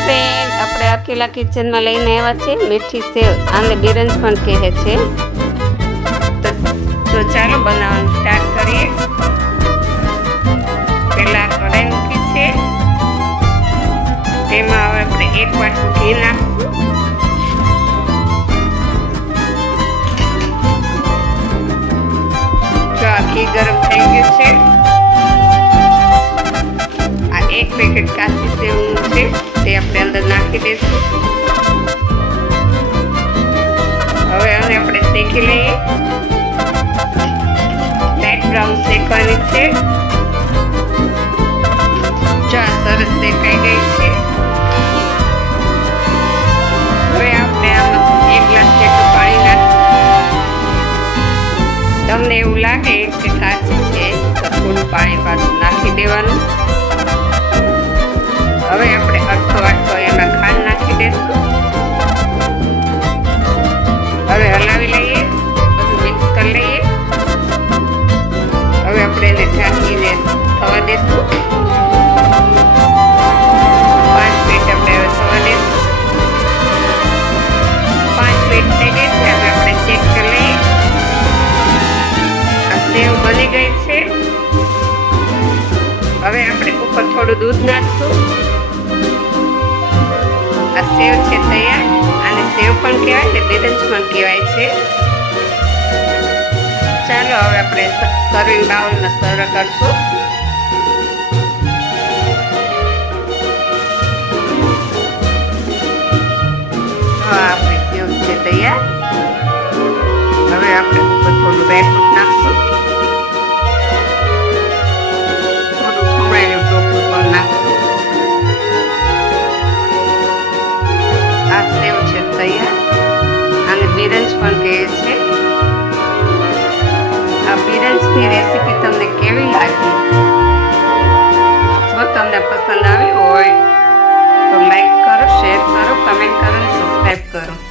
Friend, આપણે અકેલા કિચનમાં લઈને આવ્યા છે મીઠી સેવ, આને બિરંજ પણ કહે છે. તો ચાલો બનાવવાનું સ્ટાર્ટ કરીએ. પહેલા કઢાઈ મૂકી છે, તેમાં હવે આપણે 1 વાટકું ઘી નાખશું. જો આ ઘી ગરમ થઈ ગયું છે. આ 1 પેકેટ કાચી સેવનું છે, તે આપણે અંદર નાખી દઈશું. હવે આને આપણે શેકી લઈએ. લાઈટ બ્રાઉન શેકવાની છે. જો આ સરસ શેકાઈ ગઈ છે. હવે આપણે આમાં 1 ગ્લાસ જેટલું પાણી નાખીશું. તમને એવું લાગે કે કાચી છે તો થોડું પાણી પાછું નાખી દેવાનું. હવે આપણે અડધો વાટકો એમાં ખાંડ નાખી દઈશું. હવે હલાવી લઈએ, બધું મિક્સ કરી લઈએ. હવે આપણે એને ઢાંકીને થવા દઈશું. 5 મિનિટ આપણે હવે થવા દઈશું. 5 મિનિટ થઈ ગઈ છે. હવે આપણે ચેક કરી લઈએ. આ સેવ બની ગઈ છે. હવે આપણે ઉપર થોડું દૂધ નાખશું. આ સેવ છે તૈયાર. આને સેવ પણ કહેવાય ને બિરંજ પણ કહેવાય છે. ચાલો હવે આપણે સર્વિંગ બાઉલમાં સર્વ કરશું. આપણી સેવ છે તૈયાર. હવે આપણે ઉપર થોડું ડ્રાયફ્રૂટ નાખશું. થોડું ખમણેલું ટોપરું પણ નાખશું. આ સેવ છે તૈયાર. આને બિરંજ પણ કહે છે. આ બિરંજની રેસીપી તમને કેવી લાગી? જો તમને પસંદ આવી હોય